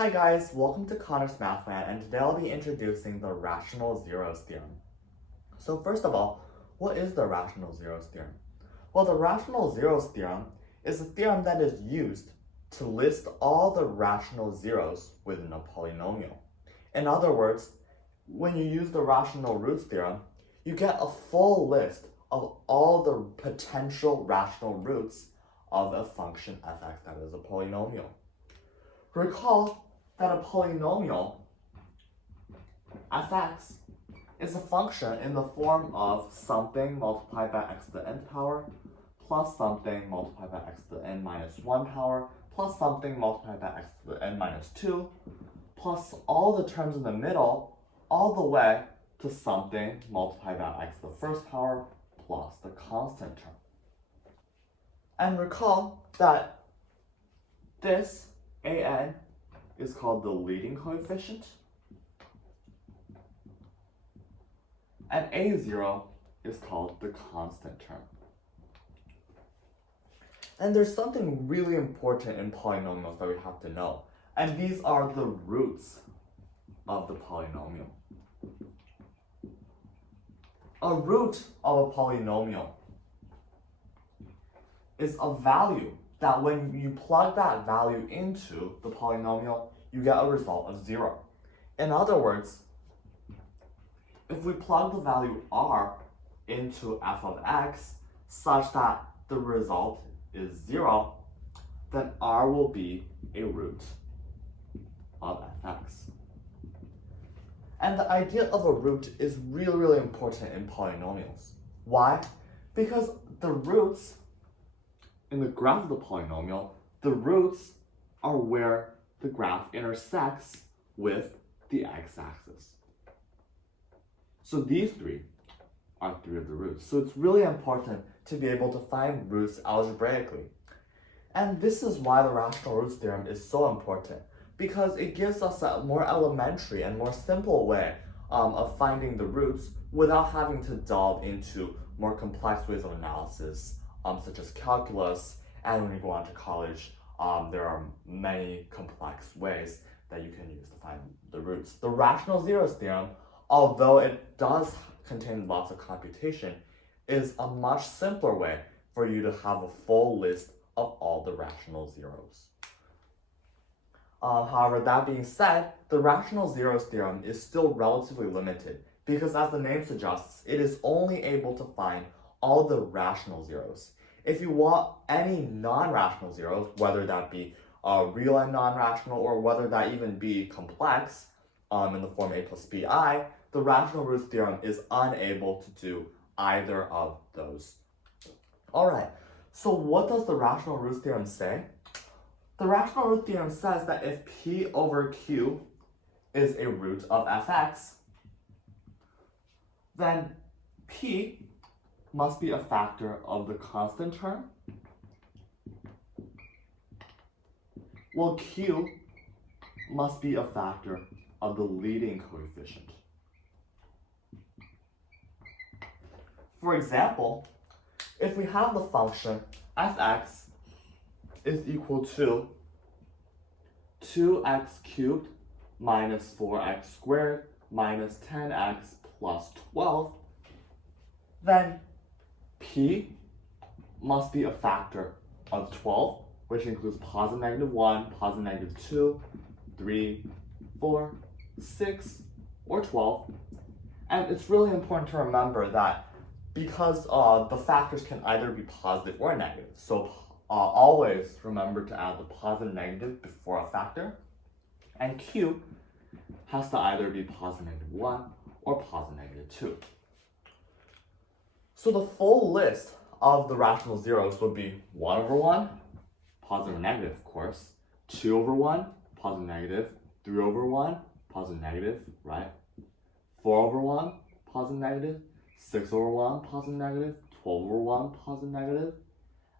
Hi guys, welcome to Connor's Math Plan, and today I'll be introducing the rational zeros theorem. So first of all, what is the rational zeros theorem? Well, the rational zeros theorem is a theorem that is used to list all the rational zeros within a polynomial. In other words, when you use the rational roots theorem, you get a full list of all the potential rational roots of a function f(x) that is a polynomial. Recall that a polynomial f(x) is a function in the form of something multiplied by x to the nth power plus something multiplied by x to the n minus 1 power plus something multiplied by x to the n minus 2 plus all the terms in the middle all the way to something multiplied by x to the first power plus the constant term. And recall that this an is called the leading coefficient, and a0 is called the constant term. And there's something really important in polynomials that we have to know, and these are the roots of the polynomial. A root of a polynomial is a value that when you plug that value into the polynomial, you get a result of 0. In other words, if we plug the value r into f of x such that the result is 0, then r will be a root of fx. And the idea of a root is really important in polynomials. Why? Because the roots in the graph of the polynomial, the roots are where the graph intersects with the x-axis. So these three are three of the roots. So it's really important to be able to find roots algebraically. And this is why the rational roots theorem is so important, because it gives us a more elementary and more simple way of finding the roots without having to delve into more complex ways of analysis, such as calculus, and when you go on to college, there are many complex ways that you can use to find the roots. The rational zeros theorem, although it does contain lots of computation, is a much simpler way for you to have a full list of all the rational zeros. However, that being said, the rational zeros theorem is still relatively limited because, as the name suggests, it is only able to find all the rational zeros. If you want any non-rational zeros, whether that be real and non-rational or whether that even be complex in the form a plus bi, the rational roots theorem is unable to do either of those. Alright, so what does the rational roots theorem say? The rational root theorem says that if p over q is a root of fx, then p must be a factor of the constant term, while q must be a factor of the leading coefficient. For example, if we have the function fx is equal to 2x cubed minus 4x squared minus 10x plus 12, then p must be a factor of 12, which includes positive negative 1, positive negative 2, 3, 4, 6, or 12. And it's really important to remember that because the factors can either be positive or negative, so always remember to add the positive negative before a factor, and q has to either be positive negative 1 or positive negative 2. So the full list of the rational zeros would be 1 over 1, positive or negative, of course, 2 over 1, positive negative, 3 over 1, positive negative, right? 4 over 1, positive negative, 6 over 1, positive negative, 12 over 1, positive negative,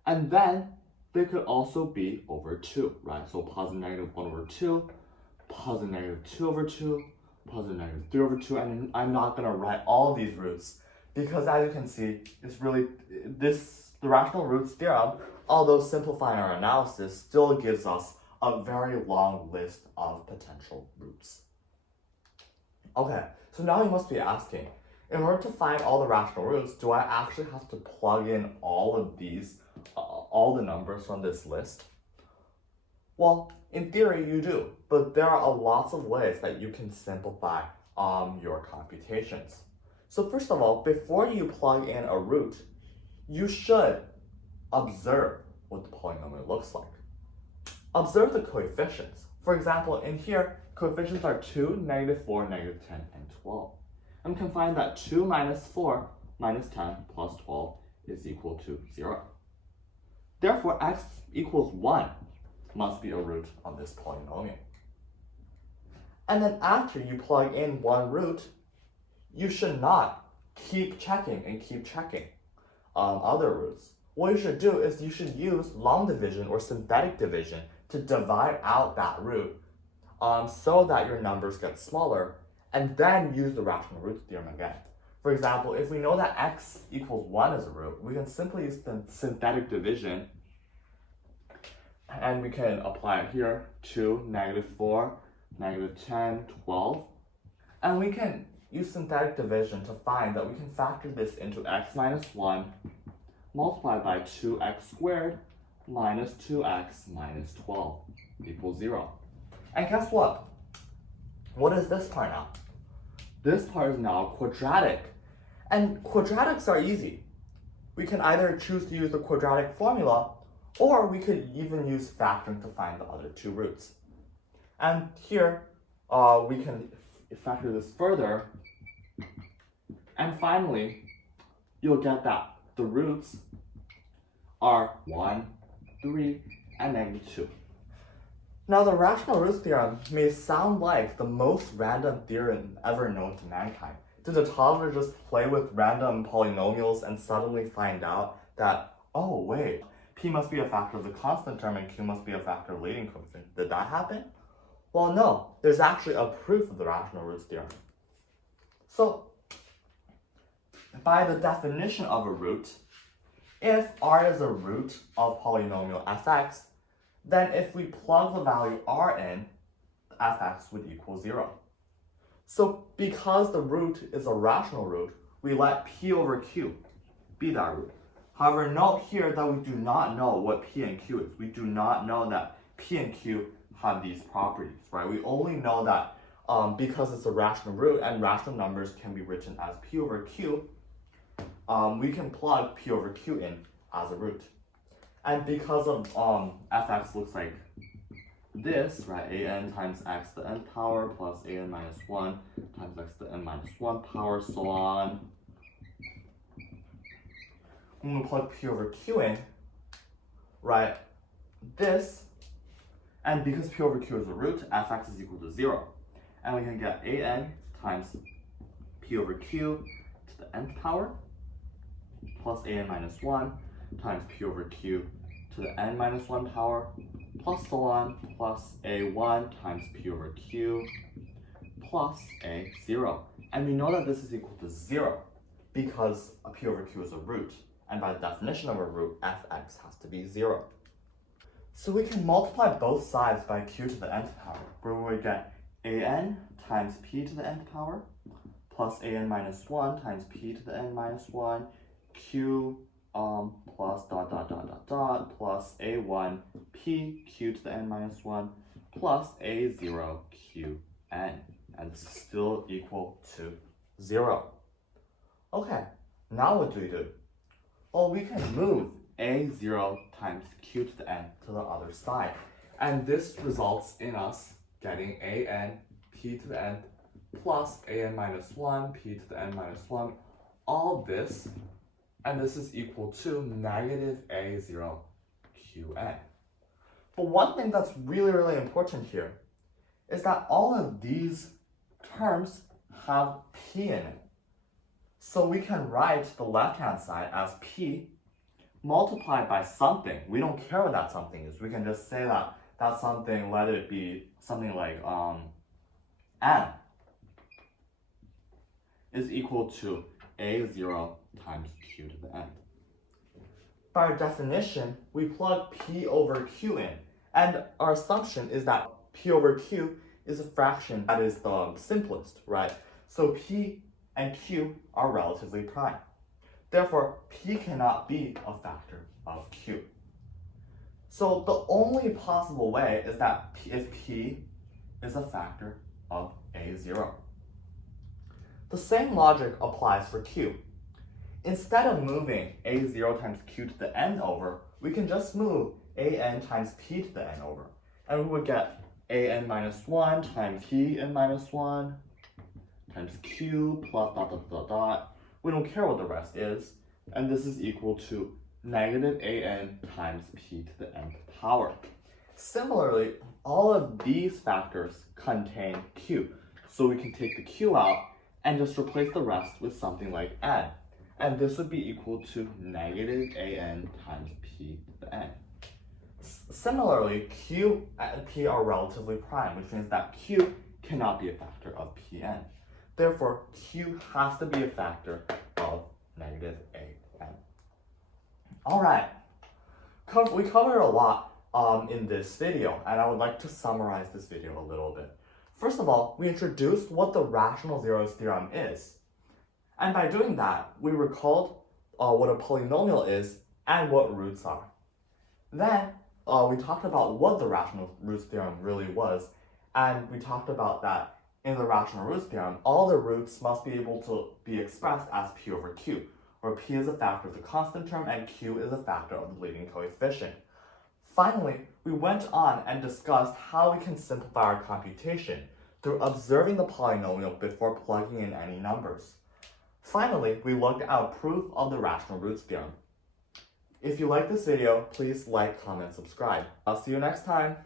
and then they could also be over 2, right? So positive negative 1 over 2, positive negative 2 over 2, positive negative 3 over 2, and I'm not going to write all of these roots because, as you can see, it's really the rational roots theorem, although simplifying our analysis, still gives us a very long list of potential roots. Okay, so now you must be asking, in order to find all the rational roots, do I actually have to plug in all of these, all the numbers from this list? Well, in theory you do, but there are lots of ways that you can simplify your computations. So first of all, before you plug in a root, you should observe what the polynomial looks like. Observe the coefficients. For example, in here, coefficients are 2, -4, -10, and 12. And we can find that 2 minus 4 minus 10 plus 12 is equal to 0. Therefore, x equals 1 must be a root of this polynomial. And then after you plug in one root, you should not keep checking and keep checking other roots. What you should do is you should use long division or synthetic division to divide out that root so that your numbers get smaller, and then use the rational roots theorem again. For example, if we know that x equals 1 as a root, we can simply use the synthetic division, and we can apply it here, 2, -4, -10, 12. And we can use synthetic division to find that we can factor this into x minus 1 multiplied by 2x squared minus 2x minus 12 equals 0. And guess what? What is this part now? This part is now quadratic. And quadratics are easy. We can either choose to use the quadratic formula, or we could even use factoring to find the other two roots. And here, we can factor this further. And finally, you'll get that the roots are 1, 3, and -2. Now, the rational roots theorem may sound like the most random theorem ever known to mankind. Did a toddler just play with random polynomials and suddenly find out that, oh wait, p must be a factor of the constant term and q must be a factor of leading coefficient? Did that happen? Well, no. There's actually a proof of the rational roots theorem. So, by the definition of a root, if r is a root of polynomial fx, then if we plug the value r in, fx would equal 0. So because the root is a rational root, we let p over q be that root. However, note here that we do not know what p and q is. We do not know that p and q have these properties, right? We only know that because it's a rational root and rational numbers can be written as p over q, we can plug p over q in as a root. And because of fx looks like this, right, an times x to the n power plus an minus 1 times x to the n minus 1 power, so on. When we plug p over q in, right, this, and because p over q is a root, fx is equal to 0. And we can get an times p over q to the nth power plus an minus 1 times p over q to the n minus 1 power plus so on plus a1 times p over q plus a0. And we know that this is equal to 0 because a p over q is a root. And by the definition of a root, fx has to be 0. So we can multiply both sides by q to the nth power, where we would get an times p to the nth power plus an minus 1 times p to the n minus 1 q plus plus a1 p q to the n minus 1 plus a0 q n. And this is still equal to 0. Okay, now what do we do? Well, we can move a0 times q to the n to the other side. And this results in us getting an p to the n plus an minus 1 p to the n minus 1. All this, and this is equal to negative a0 qn. But one thing that's really, really important here is that all of these terms have p in it. So we can write the left-hand side as p multiplied by something. We don't care what that something is. We can just say that that something, let it be something like n is equal to a0 times q to the n. By definition, we plug p over q in, And our assumption is that P over Q is a fraction that is the simplest, right? So P and Q are relatively prime. Therefore, P cannot be a factor of Q. So the only possible way is that if P is a factor of A0. The same logic applies for Q. Instead of moving A0 times Q to the n over, we can just move AN times P to the n over. And we would get AN minus 1 times PN minus 1 times Q plus dot dot dot dot. We don't care what the rest is. And this is equal to negative AN times P to the nth power. Similarly, all of these factors contain Q. So we can take the Q out and just replace the rest with something like n. And this would be equal to negative AN times P to the n. Similarly, Q and P are relatively prime, which means that Q cannot be a factor of Pn. Therefore, Q has to be a factor of negative AN. All right, we covered a lot in this video, and I would like to summarize this video a little bit. First of all, we introduced what the rational zeros theorem is. And by doing that, we recalled what a polynomial is and what roots are. Then we talked about what the rational roots theorem really was, and we talked about that in the rational roots theorem, all the roots must be able to be expressed as P over Q, where P is a factor of the constant term and Q is a factor of the leading coefficient. Finally, we went on and discussed how we can simplify our computation through observing the polynomial before plugging in any numbers. Finally, we looked at proof of the rational roots theorem. If you like this video, please like, comment, subscribe. I'll see you next time.